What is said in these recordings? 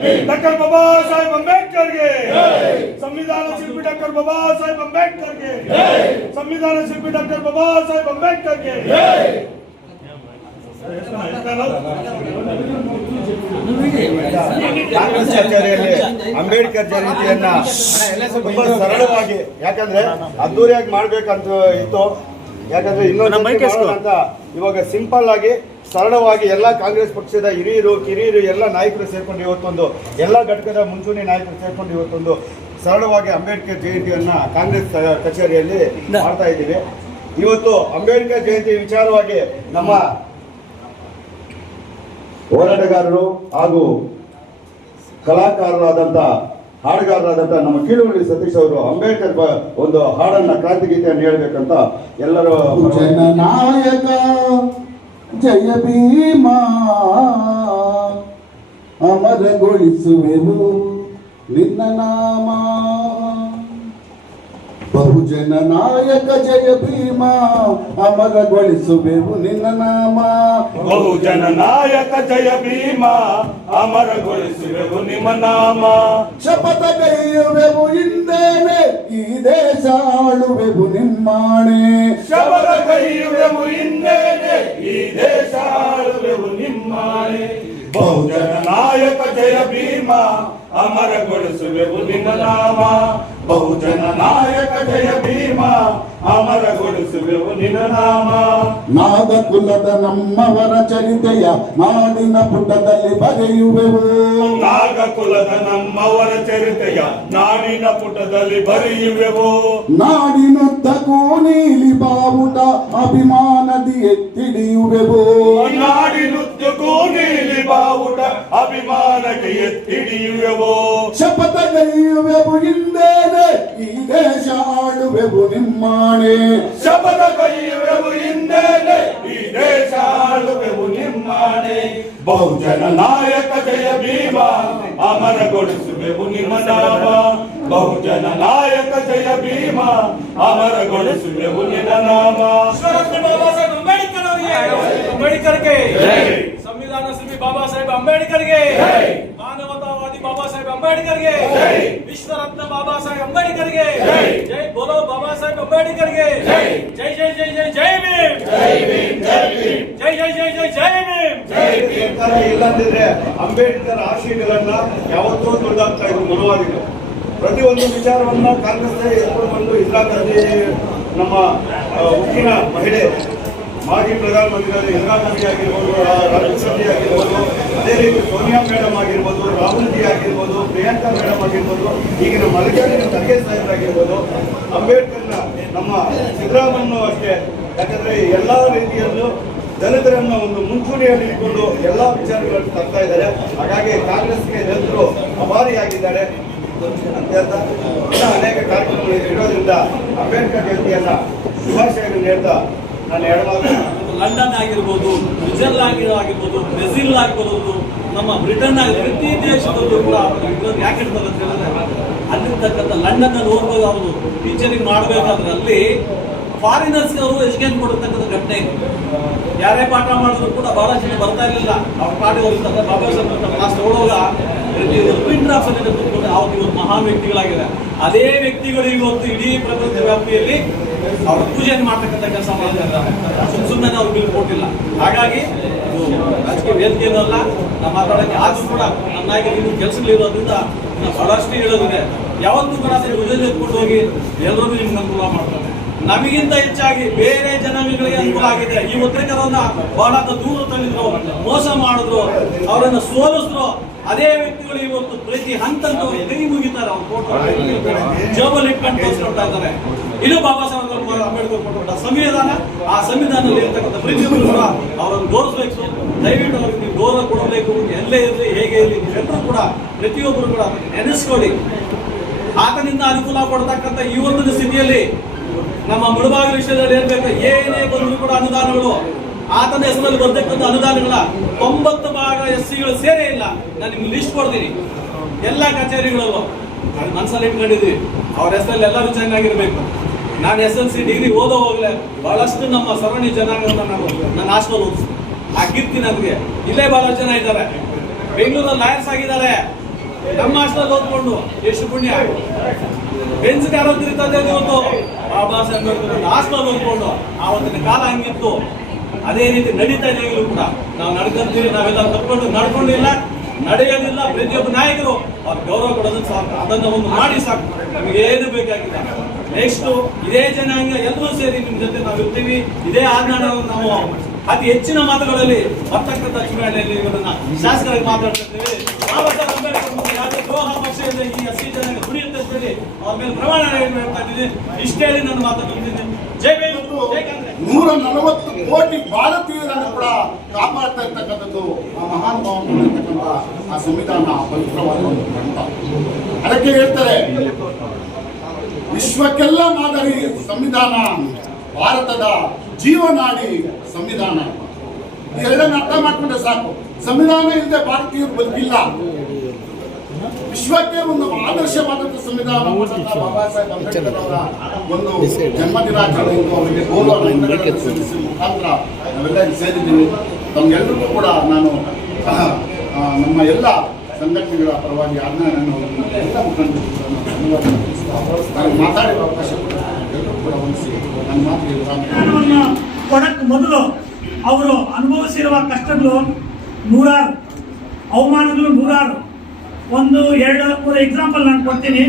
Doctor Baba Saheb Ambedkar के संविधान शिल्पी doctor Baba Saheb Ambedkar के संविधान शिल्पी डॉक्टर बाबा साहेब अंबेडकर के ಕಾಂಗ್ರೆಸ್ ಕಚೇರಿಯಲ್ಲಿ ಅಂಬೇಡ್ಕರ್ ಜಯಂತಿಯನ್ನ ತುಂಬಾ ಸರಳವಾಗಿ, ಯಾಕಂದ್ರೆ ಅದ್ದೂರಿಯಾಗಿ ಮಾಡ್ಬೇಕಂತ ಇತ್ತು. ಯಾಕಂದ್ರೆ ಇನ್ನೊಂದು ಅಂತ ಇವಾಗ ಸಿಂಪಲ್ ಆಗಿ ಸರಳವಾಗಿ ಎಲ್ಲ ಕಾಂಗ್ರೆಸ್ ಪಕ್ಷದ ಹಿರಿಯರು ಕಿರಿಯರು ಎಲ್ಲ ನಾಯಕರು ಸೇರ್ಕೊಂಡು ಇವತ್ತೊಂದು ಎಲ್ಲ ಘಟಕದ ಮುಂಚೂಣಿ ನಾಯಕರು ಸೇರ್ಕೊಂಡು ಇವತ್ತೊಂದು ಸರಳವಾಗಿ ಅಂಬೇಡ್ಕರ್ ಜಯಂತಿಯನ್ನ ಕಾಂಗ್ರೆಸ್ ಕಚೇರಿಯಲ್ಲಿ ಮಾಡ್ತಾ ಇದ್ದೀವಿ. ಇವತ್ತು ಅಂಬೇಡ್ಕರ್ ಜಯಂತಿ ವಿಚಾರವಾಗಿ ನಮ್ಮ ಹೋರಾಟಗಾರರು ಹಾಗೂ ಕಲಾಕಾರರಾದಂಥ ಹಾಡುಗಾರರಾದಂಥ ನಮ್ಮ ಕೀಳುವಳ್ಳಿ ಸತೀಶ್ ಅವರು ಅಂಬೇಡ್ಕರ್ ಒಂದು ಹಾಡನ್ನ ಕ್ರಾಂತಿಗೀತೆಯನ್ನು ಹೇಳ್ಬೇಕಂತ ಎಲ್ಲರೂ ಜನನಾಯಕ ಜಯ ಭೀಮಾ ಅಮರಗೊಳಿಸುವೆವು ನಿನ್ನ ನಾಮ. ಬಹುಜನ ನಾಯಕ ಜಯ ಭೀಮಾ ಅಮರಗೊಳಿಸುವೆವು ನಿನ್ನ ನಾಮ. ಬಹುಜನ ನಾಯಕ ಜಯ ಭೀಮಾ ಅಮರಗೊಳಿಸುವೆವು ನಿಮ್ಮ ನಾಮ. ಶಪಥ ಕೈಯುವೆವು ಹಿಂದೇನೆ ಈ ದೇಶ ಆಳುವೆವು ನಿಮ್ಮಾಣೆ. ಶಪಥ ಕೈಯುವೆವು ಹಿಂದೇನೆ ಈ ದೇಶ ಆಳುವೆವು ನಿಮ್ಮಾಣೆ. ಬಹುಜನ ನಾಯಕ ಜಯ ಭೀಮಾ ಅಮರಗೊಳಿಸುವೆವು ನಿನ್ನ ನಾಮ. ಬಹುಜನ ನಾಯಕ ಜಯ ಭೀಮಾ ಅಮರಗೊಳಿಸುವೆವು ನಿನ್ನ ನಾಮ. ನಾದ ಕುಲದ ನಮ್ಮವರ ಚರಿತೆಯ ನಾಡಿನ ಪುಟದಲ್ಲಿ ಬರೆಯುವೆವು. ನಾಗ ಕುಲದ ನಮ್ಮವರ ಚರಿತೆಯ ನಾಡಿನ ಪುಟದಲ್ಲಿ ಬರೆಯುವೆವು. ನಾಡಿನುದ್ದಕ್ಕೂ ನೀಲಿ ಬಾವುಟ ಅಭಿಮಾನದಿ ಎತ್ತಿಡಿಯುವೆವು. ನಾಡಿನುದ್ದಕ್ಕೂ ನೀಲಿ ಬಾವುಟ ಅಭಿಮಾನಕ್ಕೆ ಎತ್ತಿಡಿಯುವೆವು. ಶಪಥ ಕೈಯುವೆವು ಹಿಂದೇನೆ ಈ ದೇಶ ಆಳುವೆವು ನಿಮ್ಮಾಣೆ. ಶಪಥ ಕೈಯುವೆವು ಹಿಂದೇನೆ ಈ ದೇಶ ಆಳುವೆವು ನಿಮ್ಮಾಣೆ. ಬಹುಜನ ನಾಯಕ ಜಯ ಭೀಮಾ ಅಮರಗೊಳಿಸುವೆವು ನಿಮ್ಮ ನಾಮ. ಬಹುಜನ ನಾಯಕ ಜಯ ಭೀಮಾ ಅಮರಗೊಳಿಸುವೆವು ನಿನ್ನ ನಾಮ. ಬಾಬಾ ಸಾಹೇಬ್ ಅಂಬೇಡ್ಕರ್ ಅವರಿಗೆ, ಅಂಬೇಡ್ಕರ್ಗೆ ಸಂವಿಧಾನ ಶಿಲ್ಪಿ ಬಾಬಾ ಸಾಹೇಬ್ ಅಂಬೇಡ್ಕರ್ಗೆ, ಮಾನವತಾವಾದಿ ಬಾಬಾ ಸಾಹೇಬ್ ಅಂಬೇಡ್ಕರ್ಗೆ, ವಿಶ್ವರತ್ನ ಬಾಬಾ ಸಾಹೇಬ್ ಅಂಬೇಡ್ಕರ್ಗೆ, ಜೈ ಬೋಲೋ ಬಾಬಾ ಸಾಹೇಬ್ ಅಂಬೇಡ್ಕರ್ಗೆ, ಜೈ ಜೈ ಜೈ ಜೈ ಜೈ ಭೀಮ್, ಜೈ ಭೀಮ್, ಜೈ ಭೀಮ್, ಜೈ ಜೈ ಜೈ ಜೈ ಜೈ ಭೀಮ್, ಜೈ ಭೀಮ್. ಇಲ್ಲಂದಿದ್ರೆ ಅಂಬೇಡ್ಕರ್ ಆಶಯಗಳನ್ನ ಯಾವತ್ತೂ ದೊಡ್ಡಾಗ್ತಾ ಇದ್ರು ಮನವಾದಿಗಳು. ಪ್ರತಿಯೊಂದು ವಿಚಾರವನ್ನ ಕಾಂಗ್ರೆಸ್ ಎತ್ಕೊಂಡು ಇಂದಿರಾ ಗಾಂಧಿ ನಮ್ಮ ಉಕ್ಕಿನ ಮಹಿಳೆ ಮಾಜಿ ಪ್ರಧಾನಮಂತ್ರಿಯಾದ ಇಂದಿರಾ ಗಾಂಧಿ ಆಗಿರ್ಬೋದು, ರಾಜೀವ್ ಗಾಂಧಿ ಆಗಿರ್ಬೋದು, ಅದೇ ರೀತಿ ಸೋನಿಯಾ ಮೇಡಮ್ ಆಗಿರ್ಬೋದು, ರಾಹುಲ್ ಜಿ ಆಗಿರ್ಬೋದು, ಪ್ರಿಯಾಂಕಾ ಮೇಡಮ್ ಆಗಿರ್ಬೋದು, ಈಗಿನ ಮಲ್ಲಿಕಾರ್ಜುನ ಖರ್ಗೆ ಸಾಹೇಬರಾಗಿರ್ಬೋದು, ಅಂಬೇಡ್ಕರ್ನ ನಮ್ಮ ಸಿದ್ದರಾಮಯ್ಯನೂ ಅಷ್ಟೇ. ಯಾಕಂದ್ರೆ ಎಲ್ಲ ರೀತಿಯಲ್ಲೂ ದಲಿತರನ್ನ ಒಂದು ಮುಂಚೂಣಿಯಲ್ಲಿ ಇಟ್ಕೊಂಡು ಎಲ್ಲ ವಿಚಾರಗಳನ್ನು ತರ್ತಾ ಇದ್ದಾರೆ. ಹಾಗಾಗಿ ಕಾಂಗ್ರೆಸ್ಗೆ ದಲಿತರು ಅಭಾರಿಯಾಗಿದ್ದಾರೆ ಅಂತ ಅನೇಕ ಕಾರ್ಯಕ್ರಮಗಳು ಇರೋದ್ರಿಂದ ಅಂಬೇಡ್ಕರ್ ಜಯಂತಿಯನ್ನ ಶುಭಾಶಯಗಳನ್ನು ಹೇಳ್ತಾ ನಾನು ಹೇಳಬಹುದು. ಲಂಡನ್ ಆಗಿರ್ಬೋದು, ಸ್ವಿಟ್ಜರ್ಲ್ಯಾಂಡ್ ಆಗಿರ್ಬೋದು, ಬ್ರೆಜಿಲ್ ಆಗಿರ್ಬೋದು, ನಮ್ಮ ಬ್ರಿಟನ್ ಪ್ರತಿ ದೇಶದಲ್ಲೂ ಕೂಡ ಯಾಕೆ ಇಡ್ತಾರೆ ಅಂತ ಹೇಳಿದ್ರೆ ಅಲ್ಲಿರ್ತಕ್ಕಂಥ ಲಂಡನ್ ಅಲ್ಲಿ ಹೋಗ್ಬೋದು. ಅವರು ಟೀಚರಿಂಗ್ ಮಾಡಬೇಕಾದ್ರೆ ಅಲ್ಲಿ ಫಾರಿನರ್ಸ್ ಅವರು ಎಜುಕೇಶನ್ ಕೊಡಿರ್ತಕ್ಕಂಥ ಘಟನೆ ಇದೆ. ಯಾರೇ ಪಾಠ ಮಾಡಿದ್ರು ಕೂಡ ಬಹಳ ಜನ ಬರ್ತಾ ಇರಲಿಲ್ಲ. ಅವ್ರ ಪಾಠ ಹೋಗಿರ್ತಾರೆ. Baba Saheb class ತಗೊಳ್ಳೋವಾಗ pin drops ಅಲ್ಲಿ ಕೂತ್ಕೊಂಡು ಅವ್ರು ಇವತ್ತು ಮಹಾನ್ ವ್ಯಕ್ತಿಗಳಾಗಿದೆ. ಅದೇ ವ್ಯಕ್ತಿಗಳು ಇವತ್ತು ಇಡೀ ಪ್ರಪಂಚ ವ್ಯಾಪ್ತಿಯಲ್ಲಿ ಅವ್ರ ಪೂಜೆಯನ್ನು ಮಾಡ್ತಕ್ಕಂಥ ಕೆಲಸ ಮಾಡ್ತಾರೆ. ಸುಮ್ಮನೆ ಅವ್ರು ಬಿಲ್ ಕೊಟ್ಟಿಲ್ಲ. ಹಾಗಾಗಿ ರಾಜಕೀಯ ವೇದಿಕೆಯಲ್ಲ ನಾವು ಮಾತಾಡೋಕ್ಕೆ ಆದ್ರೂ ಕೂಡ ನಮ್ಮ ನಾಯಕರಿಗೆ ಕೆಲಸಗಳಿರೋದ್ರಿಂದ ನಾವು ಬಹಳಷ್ಟು ಹೇಳೋದಿದೆ. ಯಾವತ್ತೂ ಕೂಡ ಯೋಜನೆ ಎತ್ಕೊಂಡು ಹೋಗಿ ಎಲ್ಲರಿಗೂ ನಿಮ್ಗೆ ಅನುಕೂಲ ಮಾಡ್ತಾರೆ. ನಮಗಿಂತ ಹೆಚ್ಚಾಗಿ ಬೇರೆ ಜನಾಂಗಗಳಿಗೆ ಅನುಕೂಲ ಆಗಿದೆ. ಈ ಒತ್ತಡವನ್ನ ಬಹಳ ದೂರ ತಳ್ಳಿದ್ರು, ಮೋಸ ಮಾಡಿದ್ರು, ಅವರನ್ನ ಸೋಲಿಸಿದ್ರು. ಅದೇ ವ್ಯಕ್ತಿಗಳು ಇವತ್ತು ಪ್ರತಿ ಹಂತಂತ ಕೈ ಮುಗಿತಾರೆ. ಅವ್ರ ಫೋಟೋ ಜೋಬಲ್ಲಿ ಇಟ್ಕೊಂಡು ತೋರಿಸ್ಕೊಳ್ತಾ ಇದ್ದಾರೆ. ಇದು ಬಾಬಾ ಸಾಹೇಬ್ ಅಂಬೇಡ್ಕರ್ ಕೊಟ್ಟಂತ ಸಂವಿಧಾನ. ಆ ಸಂವಿಧಾನದಲ್ಲಿ ಇರ್ತಕ್ಕಂಥ ಪ್ರತಿಯೊಬ್ಬರು ಕೂಡ ಅವರನ್ನು ಗೌರವಿಸಬೇಕು. ದಯವಿಟ್ಟು ಅವ್ರಿಗೆ ನೀವು ಗೌರವ ಕೊಡಬೇಕು. ಎಲ್ಲೇ ಇರಲಿ, ಹೇಗೆ ಇರಲಿ, ಎಲ್ಲರೂ ಕೂಡ ಪ್ರತಿಯೊಬ್ಬರು ಕೂಡ ನೆನೆಸ್ಕೊಳ್ಳಿ. ಆತನಿಂದ ಅನುಕೂಲ ಪಡ್ತಕ್ಕಂಥ ಈ ಒಂದು ಸ್ಥಿತಿಯಲ್ಲಿ ನಮ್ಮ ಮುಳಬಾಗಿಲು ವಿಷಯದಲ್ಲಿ ಹೇಳ್ಬೇಕು, ಏನೇ ಬಂದರೂ ಕೂಡ ಅನುದಾನಗಳು ಆತನ ಹೆಸರಲ್ಲಿ ಬರ್ತಕ್ಕಂಥ ಅನುದಾನಗಳ 90% SCಗಳು ಸೇರೇ ಇಲ್ಲ. ನಾನು ನಿಮ್ಗೆ ಲಿಸ್ಟ್ ಕೊಡ್ತೀನಿ. ಎಲ್ಲ ಕಚೇರಿಗಳಲ್ಲೂ ಮನಸ್ಸಲ್ಲಿ ಇಟ್ಕೊಂಡಿದ್ವಿ ಅವ್ರ ಹೆಸರಲ್ಲಿ ಎಲ್ಲರೂ ಚೆನ್ನಾಗಿರ್ಬೇಕು. ನಾನು SLC ಡಿಗ್ರಿ ಓದೋ ಹೋಗ್ಲೆ ಬಹಳಷ್ಟು ನಮ್ಮ ಸವರ್ಣ ಜನಾಂಗವನ್ನು ನನ್ನ ಹಾಸ್ಟೆಲ್ ಓದಿಸ್ತೀನಿ. ಆ ಕೀರ್ತಿ ನನಗೆ. ಇಲ್ಲೇ ಬಹಳ ಜನ ಇದ್ದಾರೆ. ಬೆಂಗಳೂರಲ್ಲಿ ಲಾಯರ್ಸ್ ಆಗಿದ್ದಾರೆ, ನಮ್ಮ ಹಾಸ್ಟೆಲ್ ಓದ್ಕೊಂಡು ಎಷ್ಟು ಪುಣ್ಯ. ಬೆಂಚ್ ಯಾರೋ ತಿರುತ್ತದೆ ಇವತ್ತು ಬಾಬಾ ಸಾಹೇಬ್ ಅಂಬೇಡ್ಕರ್ ಹಾಸ್ಟೆಲ್ ಓದ್ಕೊಂಡು ಆವತ್ತಿನ ಕಾಲ ಹಂಗಿತ್ತು. ಅದೇ ರೀತಿ ನಡೀತಾ ಇದೆ ಈಗಲೂ ಕೂಡ. ನಾವು ನಡ್ಕೊಂತೀವಿ, ನಾವೆಲ್ಲ ತಪ್ಪಿಕೊಂಡು ನಡ್ಕೊಂಡಿಲ್ಲ, ನಡೆಯೋದಿಲ್ಲ. ಪ್ರತಿಯೊಬ್ಬ ನಾಯಕರು ಅವ್ರ ಗೌರವ ಕೊಡೋದಕ್ಕೆ ಸಾಕು, ಅದನ್ನ ಒಂದು ಮಾಡಿ ಸಾಕು, ನಮಗೇನು ಬೇಕಾಗಿಲ್ಲ. ನೆಕ್ಸ್ಟ್ ಇದೇ ಜನಾಂಗ ಎಲ್ಲರೂ ಸೇರಿ ನಿಮ್ ಜೊತೆ ನಾವು ಇರ್ತೀವಿ. ಇದೇ ಆಜ್ಞಾನವನ್ನು ನಾವು ಅತಿ ಹೆಚ್ಚಿನ ಮಾತುಗಳಲ್ಲಿ ಬರ್ತಕ್ಕಂಥ ಚುನಾವಣೆಯಲ್ಲಿ ಇವರನ್ನ ಶಾಸಕರಾಗಿ ಮಾತಾಡ್ತಿದ್ದೇವೆ. ಬಾಬಾ ಸಾಹೇಬ್ ಅಂಬೇಡ್ಕರ್ ಮುಂದೆ ಯಾವುದೇ ದ್ರೋಹ ಪಕ್ಷದಿಂದ ಈ ಎಸ್ಸಿ ಜನಾಂಗ ದುಡಿಯುತ್ತೆ ಅಂತ ಹೇಳಿ ಅವ್ರ ಮೇಲೆ ಪ್ರಮಾಣ ಹೇಳ್ತಾ ಇದ್ದೀನಿ. ಇಷ್ಟೇ ಹೇಳಿ ನನ್ನ ಮಾತನ್ನು ಮುಗಿಸಿದ್ದೀನಿ. ಜೈ ಭೀಮ್, ಜೈ ಕಾಂಗ್ರೆಸ್. 140 ಕೋಟಿ ಭಾರತೀಯರನ್ನು ಕೂಡ ಕಾಪಾಡ್ತಾ ಇರ್ತಕ್ಕಂಥದ್ದು ಆ ಮಹಾನ್ ಭಾವನೆಗಳಿರ್ತಕ್ಕಂಥ ಆ ಸಂವಿಧಾನ ಪವಿತ್ರವಾದ ಒಂದು ಗ್ರಂಥ. ಅದಕ್ಕೆ ಹೇಳ್ತಾರೆ ವಿಶ್ವಕ್ಕೆಲ್ಲ ಮಾದರಿ ಸಂವಿಧಾನ, ಭಾರತದ ಜೀವನಾಡಿ ಸಂವಿಧಾನ. ಎರಡನ್ನು ಅರ್ಥ ಮಾಡ್ಕೊಂಡ್ರೆ ಸಾಕು. ಸಂವಿಧಾನ ಇಲ್ಲದೆ ಭಾರತೀಯರು ಬದುಕಿಲ್ಲ. ವಿಶ್ವಕ್ಕೆ ಒಂದು ಆದರ್ಶವಾದಂಥ ಸಂವಿಧಾನ ಬಾಬಾ ಸಾಹೇಬ್ ಅಂಬೇಡ್ಕರ್ ಅವರ ಒಂದು ಜನ್ಮ ದಿನಾಚರಣೆಯಿಂದ ಅವರಿಗೆ ಗೌರವ ಸಲ್ಲಿಸುವ ಮುಖಾಂತರ ನಾವೆಲ್ಲ ಇಲ್ಲಿ ಸೇರಿದ್ದೀವಿ. ತಮ್ಗೆಲ್ಲರಿಗೂ ಕೂಡ ನಾನು ನಮ್ಮ ಎಲ್ಲ ಸಂಘಟನೆಗಳ ಪರವಾಗಿ ಆಜ್ಞಾನವನ್ನು ಎಲ್ಲ ಮುಖಂಡರು ನಾನು ಮಾತಾಡುವ ಅವಕಾಶ ಎಲ್ಲರೂ ಕೂಡ ಹೊಂದಿಸಿ ನನ್ನ ಮಾತು ಕೊಡಕ್ಕೆ ಮೊದಲು ಅವರು ಅನುಭವಿಸಿರುವ ಕಷ್ಟಗಳು ನೂರಾರು, ಅವಮಾನಗಳು ನೂರಾರು. ಒಂದು 2-3 ಎಕ್ಸಾಂಪಲ್ ನಾನು ಕೊಡ್ತೀನಿ.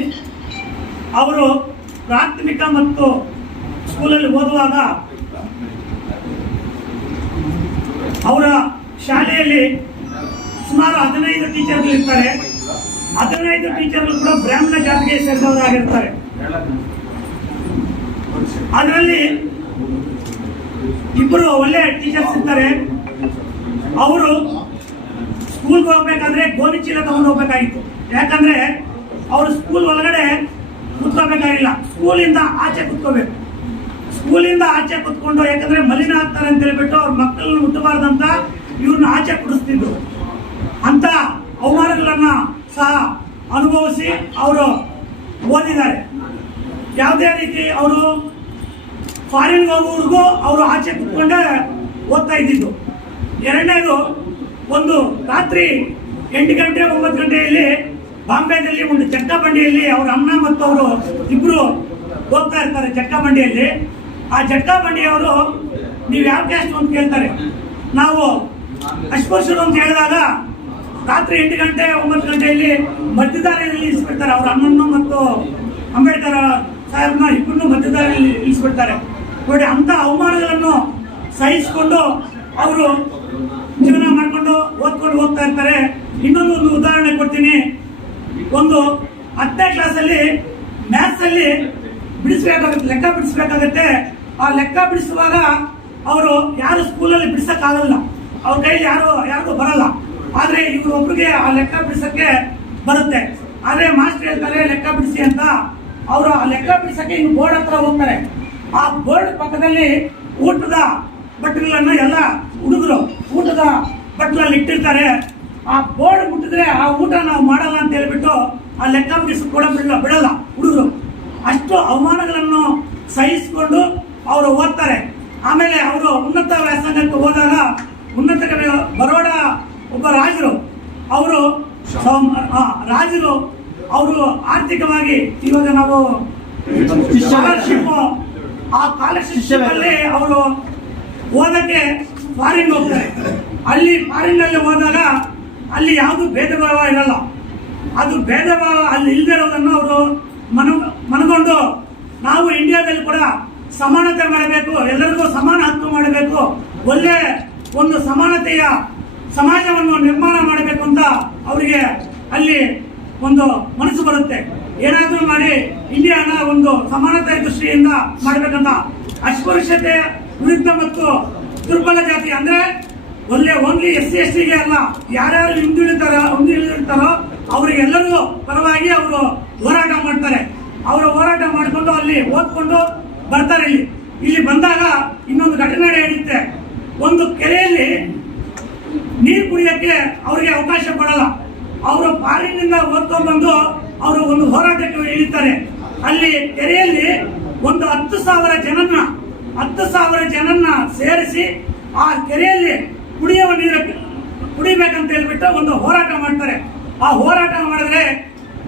ಅವರು ಪ್ರಾಥಮಿಕ ಮತ್ತು ಸ್ಕೂಲಲ್ಲಿ ಓದುವಾಗ ಅವರ ಶಾಲೆಯಲ್ಲಿ ಸುಮಾರು 15 ಟೀಚರ್ಗಳು ಇರ್ತಾರೆ. 15 ಟೀಚರ್ಗಳು ಕೂಡ ಬ್ರಾಹ್ಮಣ ಜಾತಿಗೆ ಸೇರಿದವರಾಗಿರ್ತಾರೆ. ಅದರಲ್ಲಿ ಇಬ್ಬರು ಒಳ್ಳೆ ಟೀಚರ್ಸ್ ಇರ್ತಾರೆ. ಅವರು ಸ್ಕೂಲ್ಗೆ ಹೋಗ್ಬೇಕಾದ್ರೆ ಗೋಧಿ ಚೀಲ ತಗೊಂಡು ಹೋಗ್ಬೇಕಾಗಿತ್ತು. ಯಾಕಂದ್ರೆ ಅವರು ಸ್ಕೂಲ್ ಒಳಗಡೆ ಕುತ್ಕೋಬೇಕಾಗಿಲ್ಲ, ಸ್ಕೂಲಿಂದ ಆಚೆ ಕುತ್ಕೋಬೇಕು. ಸ್ಕೂಲಿಂದ ಆಚೆ ಕುತ್ಕೊಂಡು, ಯಾಕಂದ್ರೆ ಮಲಿನ ಆಗ್ತಾರೆ ಅಂತ ಹೇಳ್ಬಿಟ್ಟು ಅವ್ರ ಮಕ್ಕಳನ್ನ ಹುಟ್ಟಬಾರ್ದಂತ ಇವ್ರನ್ನ ಆಚೆ ಕುಡಿಸ್ತಿದ್ರು. ಅಂತ ಅವಮಾನಗಳನ್ನ ಸಹ ಅನುಭವಿಸಿ ಅವರು ಓದಿದ್ದಾರೆ. ಯಾವುದೇ ರೀತಿ ಅವರು ಫಾರಿನ್ಗೆ ಹೋಗೋವರೆಗೂ ಅವರು ಆಚೆ ಕುತ್ಕೊಂಡೆ ಓದ್ತಾ ಇದ್ದಿದ್ದು. ಎರಡನೇದು, ಒಂದು ರಾತ್ರಿ 8 ಗಂಟೆ 9 ಗಂಟೆಯಲ್ಲಿ ಬಾಂಬೆದಲ್ಲಿ ಒಂದು ಚಕ್ಕ ಬಂಡಿಯಲ್ಲಿ ಅವ್ರ ಅಣ್ಣ ಮತ್ತು ಅವರು ಇಬ್ರು ಹೋಗ್ತಾ ಇರ್ತಾರೆ ಚಕ್ಕ ಬಂಡಿಯಲ್ಲಿ. ಆ ಚಕ್ಕ ಬಂಡಿಯವರು ನೀವು ಯಾವ ಕ್ಯಾಸ್ಟ್ ಅಂತ ಕೇಳ್ತಾರೆ. ನಾವು ಅಸ್ಪೃಶ್ಯರು ಅಂತ ಹೇಳಿದಾಗ ರಾತ್ರಿ 8 ಗಂಟೆ 9 ಗಂಟೆಯಲ್ಲಿ ಮಧ್ಯದಾರಿಯಲ್ಲಿ ಇಳಿಸ್ಬಿಡ್ತಾರೆ. ಅವ್ರ ಅಣ್ಣನ್ನು ಮತ್ತು ಅಂಬೇಡ್ಕರ್ ಸಾಹೇಬ್ನ ಇಬ್ಬರನ್ನು ಮಧ್ಯದಾರಿಯಲ್ಲಿ ಇಳಿಸ್ಬಿಡ್ತಾರೆ. ನೋಡಿ, ಅಂತ ಅವಮಾನಗಳನ್ನು ಸಹಿಸಿಕೊಂಡು ಅವರು ಜೀವನ ಮಾಡಿಕೊಂಡು ಓದ್ಕೊಂಡು ಹೋಗ್ತಾ ಇರ್ತಾರೆ. ಇನ್ನೊಂದು ಉದಾಹರಣೆ ಕೊಡ್ತೀನಿ. ಒಂದು 10ನೇ ಕ್ಲಾಸಲ್ಲಿ ಮ್ಯಾಥ್ಸ್ ಅಲ್ಲಿ ಬಿಡಿಸ್ಬೇಕಾಗುತ್ತೆ, ಲೆಕ್ಕ ಬಿಡಿಸ್ಬೇಕಾಗತ್ತೆ. ಆ ಲೆಕ್ಕ ಬಿಡಿಸುವಾಗ ಅವರು ಯಾರು ಸ್ಕೂಲಲ್ಲಿ ಬಿಡಿಸಕ್ಕಾಗಲ್ಲ, ಅವ್ರ ಕೈಲಿ ಯಾರಿಗೂ ಬರಲ್ಲ. ಆದ್ರೆ ಇವ್ರು ಒಬ್ರಿಗೆ ಆ ಲೆಕ್ಕ ಬಿಡಿಸಕ್ಕೆ ಬರುತ್ತೆ. ಆದ್ರೆ ಮಾಸ್ಟರ್ ಹೇಳ್ತಾರೆ ಲೆಕ್ಕ ಬಿಡಿಸಿ ಅಂತ. ಅವರು ಆ ಲೆಕ್ಕ ಬಿಡಿಸಕ್ಕೆ ಇನ್ನು ಬೋರ್ಡ್ ಹತ್ರ ಹೋಗ್ತಾರೆ. ಆ ಬೋರ್ಡ್ ಪಕ್ಕದಲ್ಲಿ ಊಟದ ಬಟ್ಟೆಗಳನ್ನ ಎಲ್ಲ ಹುಡುಗರು ಊಟದ ಬಟ್ಟಲಲ್ಲಿ ಇಟ್ಟಿರ್ತಾರೆ. ಆ ಬೋರ್ಡ್ ಮುಟ್ಟಿದ್ರೆ ಆ ಊಟ ನಾವು ಮಾಡಲ್ಲ ಅಂತ ಹೇಳ್ಬಿಟ್ಟು ಆ ಲೆಕ್ಕ ಬಿಡಿಸಿ ಕೂಡ ಬಿಡಲ್ಲ ಹುಡುಗರು. ಅಷ್ಟು ಅವಮಾನಗಳನ್ನು ಸಹಿಸಿಕೊಂಡು ಅವರು ಓದ್ತಾರೆ. ಆಮೇಲೆ ಅವರು ಉನ್ನತ ವ್ಯಾಸಂಗಕ್ಕೆ ಹೋದಾಗ ಉನ್ನತ ಬರೋಡ ಒಬ್ಬ ರಾಜರು ಅವರು ಆರ್ಥಿಕವಾಗಿ ಇವಾಗ ನಾವು ಸ್ಕಾಲರ್ಶಿಪ್, ಆ ಸ್ಕಾಲರ್ಶಿಪ್ ಅಲ್ಲಿ ಅವರು ಓದಕ್ಕೆ ಫಾರಿನ್ ಹೋಗ್ತಾರೆ. ಅಲ್ಲಿ ಫಾರಿನ್ ಅಲ್ಲಿ ಹೋದಾಗ ಅಲ್ಲಿ ಯಾವುದು ಭೇದ ಭಾವ ಇರಲ್ಲ. ಅದು ಭೇದ ಭಾವ ಅಲ್ಲಿ ಇಲ್ದಿರೋದನ್ನು ಅವರು ಮನಗೊಂಡು ನಾವು ಇಂಡಿಯಾದಲ್ಲಿ ಕೂಡ ಸಮಾನತೆ ಮಾಡಬೇಕು, ಎಲ್ಲರಿಗೂ ಸಮಾನ ಹಕ್ಕು ಮಾಡಬೇಕು, ಒಳ್ಳೆ ಒಂದು ಸಮಾನತೆಯ ಸಮಾಜವನ್ನು ನಿರ್ಮಾಣ ಮಾಡಬೇಕು ಅಂತ ಅವರಿಗೆ ಅಲ್ಲಿ ಒಂದು ಮನಸ್ಸು ಬರುತ್ತೆ. ಏನಾದರೂ ಮಾಡಿ ಇಂಡಿಯಾನ ಒಂದು ಸಮಾನತೆಯ ದೃಷ್ಟಿಯಿಂದ ಮಾಡಬೇಕಂತ. ಅಸ್ಪೃಶ್ಯತೆ ವಿರುದ್ಧ ಮತ್ತು ದುರ್ಬಲ ಜಾತಿ ಅಂದ್ರೆ ಓನ್ಲಿ SC ST ಗೆ ಅಲ್ಲ, ಯಾರ್ಯಾರು ಹಿಂದುಳಿತಾರೋ ಅವರಿಗೆಲ್ಲರಿಗೂ ಪರವಾಗಿ ಅವರು ಹೋರಾಟ ಮಾಡ್ತಾರೆ. ಅವರು ಹೋರಾಟ ಮಾಡಿಕೊಂಡು ಅಲ್ಲಿ ಓದ್ಕೊಂಡು ಬರ್ತಾರೆ. ಇಲ್ಲಿ ಬಂದಾಗ ಇನ್ನೊಂದು ಘಟನೆ ನಡೆಯುತ್ತೆ. ಒಂದು ಕೆರೆಯಲ್ಲಿ ನೀರು ಕುಡಿಯಕ್ಕೆ ಅವರಿಗೆ ಅವಕಾಶ ಕೊಡಲ್ಲ. ಅವರು ಫಾರಿನ್ನಿಂದ ಓದ್ಕೊಂಡು ಬಂದು ಅವರು ಒಂದು ಹೋರಾಟಕ್ಕೆ ಇಳಿತಾರೆ. ಅಲ್ಲಿ ಕೆರೆಯಲ್ಲಿ ಒಂದು 10,000 ಜನನ್ನ ಸೇರಿಸಿ ಆ ಕೆರೆಯಲ್ಲಿ ಕುಡಿಯುವ ನೀರು ಕುಡಿಬೇಕಂತ ಹೇಳ್ಬಿಟ್ಟು ಒಂದು ಹೋರಾಟ ಮಾಡ್ತಾರೆ. ಆ ಹೋರಾಟ ಮಾಡಿದ್ರೆ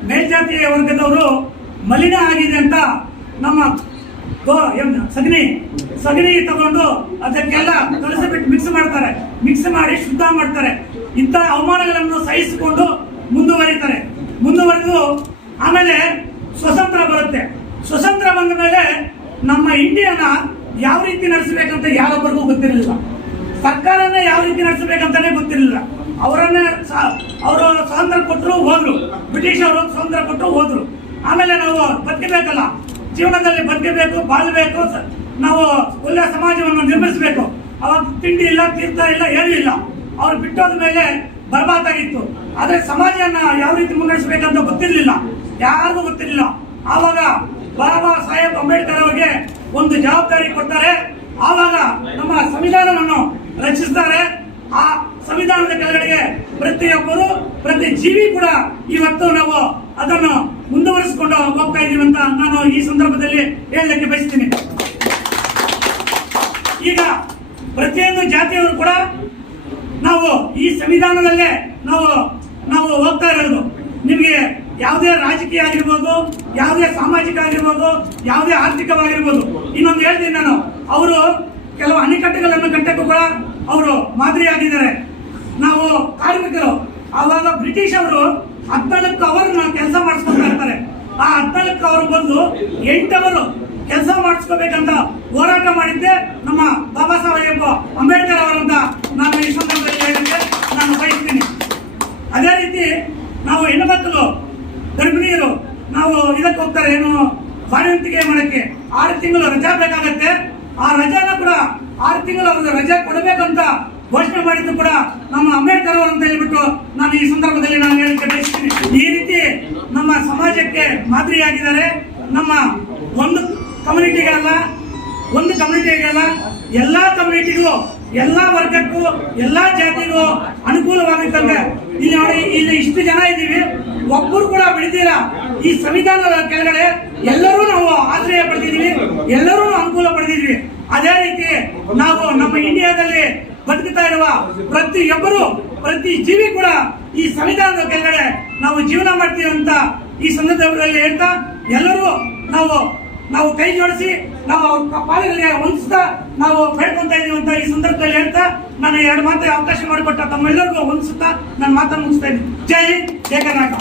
ಮೇಲ್ಜಾತಿಯ ವರ್ಗದವರು ಮಲಿನ ಆಗಿದೆ ಅಂತ ನಮ್ಮ ಸಗಣಿ ತಗೊಂಡು ಅದಕ್ಕೆಲ್ಲ ಕಲಸಿಬಿಟ್ಟು ಮಿಕ್ಸ್ ಮಾಡಿ ಶುದ್ಧ ಮಾಡ್ತಾರೆ. ಇಂಥ ಅವಮಾನಗಳನ್ನು ಸಹಿಸಿಕೊಂಡು ಮುಂದುವರೆದು ಆಮೇಲೆ ಸ್ವತಂತ್ರ ಬರುತ್ತೆ. ಸ್ವತಂತ್ರ ಬಂದ ಮೇಲೆ ನಮ್ಮ ಇಂಡಿಯಾನ ಯಾವ ರೀತಿ ನಡೆಸಬೇಕಂತ ಯಾರೊಬ್ಬರಿಗೂ ಗೊತ್ತಿರಲಿಲ್ಲ. ಸರ್ಕಾರನೇ ಯಾವ ರೀತಿ ನಡೆಸಬೇಕಂತಾನೆ ಗೊತ್ತಿರಲಿಲ್ಲ. ಅವರು ಸ್ವಾತಂತ್ರ್ಯ ಕೊಟ್ಟರು ಹೋದ್ರು, ಬ್ರಿಟಿಷ್ ಅವರು ಸ್ವಾತಂತ್ರ್ಯ ಕೊಟ್ಟರು ಹೋದ್ರು. ಆಮೇಲೆ ನಾವು ಬದುಕಬೇಕಲ್ಲ, ಜೀವನದಲ್ಲಿ ಬದುಕಬೇಕು, ಬಾಳ್ಬೇಕು, ನಾವು ಒಳ್ಳೆಯ ಸಮಾಜವನ್ನು ನಿರ್ಮಿಸಬೇಕು. ಅವಾಗ ತಿಂಡಿ ಇಲ್ಲ, ತೀರ್ಥ ಇಲ್ಲ, ಏನೂ ಇಲ್ಲ. ಅವ್ರು ಬಿಟ್ಟೋದ ಮೇಲೆ ಬರ್ಬಾದಾಗಿತ್ತು. ಆದ್ರೆ ಸಮಾಜನ ಯಾವ ರೀತಿ ಮುನ್ನಡೆಸಬೇಕಂತ ಗೊತ್ತಿರಲಿಲ್ಲ, ಯಾರಿಗೂ ಗೊತ್ತಿರಲಿಲ್ಲ. ಆವಾಗ ಬಾಬಾ ಸಾಹೇಬ್ ಅಂಬೇಡ್ಕರ್ ಅವರಿಗೆ ಒಂದು ಜವಾಬ್ದಾರಿ ಕೊಡ್ತಾರೆ. ಆವಾಗ ನಮ್ಮ ಸಂವಿಧಾನವನ್ನು ರಚಿಸ್ತಾರೆ. ಆ ಸಂವಿಧಾನದ ಕೆಳಗಡೆಗೆ ಪ್ರತಿಯೊಬ್ಬರು, ಪ್ರತಿ ಜೀವಿ ಕೂಡ ಇವತ್ತು ನಾವು ಅದನ್ನು ಮುಂದುವರಿಸಿಕೊಂಡು ಹೋಗ್ತಾ ಇದೀವಿ ಅಂತ ನಾನು ಈ ಸಂದರ್ಭದಲ್ಲಿ ಹೇಳಲಿಕ್ಕೆ ಬಯಸ್ತೀನಿ. ಈಗ ಪ್ರತಿಯೊಂದು ಜಾತಿಯವರು ಕೂಡ ನಾವು ಈ ಸಂವಿಧಾನದಲ್ಲೇ ನಾವು ಹೋಗ್ತಾ ಇರೋದು. ನಿಮಗೆ ಯಾವುದೇ ರಾಜಕೀಯ ಆಗಿರ್ಬೋದು, ಯಾವುದೇ ಸಾಮಾಜಿಕ ಆಗಿರ್ಬೋದು, ಯಾವುದೇ ಆರ್ಥಿಕವಾಗಿರ್ಬೋದು. ಇನ್ನೊಂದು ಹೇಳ್ತೀನಿ ನಾನು, ಅವರು ಕೆಲವು ಅಣೆಕಟ್ಟುಗಳನ್ನು ಕಟ್ಟಕ್ಕೂ ಕೂಡ ಅವರು ಮಾದರಿಯಾಗಿದ್ದಾರೆ. ನಾವು ಕಾರ್ಮಿಕರು, ಆವಾಗ ಬ್ರಿಟಿಷ್ ಅವರು 14 ಅವರ್ನ ಕೆಲಸ ಮಾಡಿಸ್ಕೊತಾ ಇರ್ತಾರೆ. ಆ 14 ಅವರ್ ಬಂದು 8 ಅವರು ಕೆಲಸ ಮಾಡಿಸ್ಕೋಬೇಕಂತ ಹೋರಾಟ ಮಾಡಿದ್ದೆ ನಮ್ಮ ಬಾಬಾ ಸಾಹೇಬ್ ಅಂಬೇಡ್ಕರ್ ಅವರಂತ ನಾನು ಈ ಸಂದರ್ಭದಲ್ಲಿ ಹೇಳಕ್ಕೆ ನಾನು ಬಯಸ್ತೀನಿ. ಅದೇ ರೀತಿ ನಾವು ಹೆಣ್ಣುಮಕ್ಕಳು, ಗರ್ಭಿಣಿಯರು ನಾವು ಇದಕ್ಕೆ ಹೋಗ್ತಾರೆ, ಏನು ಬಾಣಂತಿಗೆ ಮಾಡಕ್ಕೆ 6 ತಿಂಗಳು ರಜಾ ಬೇಕಾಗತ್ತೆ. ಆ ರಜಾನ ಕೂಡ 6 ತಿಂಗಳು ಅವ್ರಿಗೆ ರಜಾ ಕೊಡಬೇಕಂತ ಘೋಷಣೆ ಮಾಡಿದ್ದು ಕೂಡ ನಮ್ಮ ಅಂಬೇಡ್ಕರ್ ಅವರು ಅಂತ ಹೇಳ್ಬಿಟ್ಟು ನಾನು ಈ ಸಂದರ್ಭದಲ್ಲಿ ನಾನು ಹೇಳಕ್ಕೆ ಬಯಸ್ತೀನಿ. ಈ ರೀತಿ ನಮ್ಮ ಸಮಾಜಕ್ಕೆ ಮಾದರಿಯಾಗಿದ್ದಾರೆ. ನಮ್ಮ ಒಂದು ಕಮ್ಯುನಿಟಿಗಲ್ಲ, ಎಲ್ಲಾ ಕಮ್ಯುನಿಟಿಗೂ, ಎಲ್ಲಾ ವರ್ಗಕ್ಕೂ, ಎಲ್ಲಾ ಜಾತಿಗೂ ಅನುಕೂಲವಾಗುತ್ತಂತೆ. ಇಲ್ಲಿ ನೋಡಿ, ಇಲ್ಲಿ ಇಷ್ಟು ಜನ ಇದ್ದೀವಿ, ಒಬ್ಬರು ಕೂಡ ಬಿಡ್ತೀರ. ಈ ಸಂವಿಧಾನದ ಕೆಳಗಡೆ ಎಲ್ಲರೂ ನಾವು ಆಶ್ರಯ ಪಡೆದಿದ್ದೀವಿ, ಎಲ್ಲರೂ ಅನುಕೂಲ ಪಡೆದಿದ್ವಿ. ಅದೇ ರೀತಿ ನಾವು ನಮ್ಮ ಇಂಡಿಯಾದಲ್ಲಿ ಬದುಕುತ್ತಾ ಇರುವ ಪ್ರತಿಯೊಬ್ಬರು, ಪ್ರತಿ ಜೀವಿ ಕೂಡ ಈ ಸಂವಿಧಾನದ ಕೆಳಗಡೆ ನಾವು ಜೀವನ ಮಾಡ್ತೀವಿ ಅಂತ ಈ ಸಂದರ್ಭದಲ್ಲಿ ಹೇಳ್ತಾ, ಎಲ್ಲರೂ ನಾವು ಕೈ ಜೋಡಿಸಿ ನಾವು ಅವ್ರ ಪಾಲಿಗೆ ಹೊಂದಿಸ್ತಾ ನಾವು ಬೇಡ್ಕೊಂತ ಇದೀವಿ ಅಂತ ಈ ಸಂದರ್ಭದಲ್ಲಿ ಹೇಳ್ತಾ ನಾನು 2 ಮಾತು ಅವಕಾಶ ಮಾಡಿಕೊಟ್ಟ ತಮ್ಮೆಲ್ಲರಿಗೂ ಹೊಂದಿಸುತ್ತಾ ನನ್ನ ಮಾತನ್ನು ಮುಗಿಸ್ತಾ ಇದ್ದೀನಿ. ಜೈ ಹಿಂದ್, ಜೈ ಕರ್ನಾಟಕ.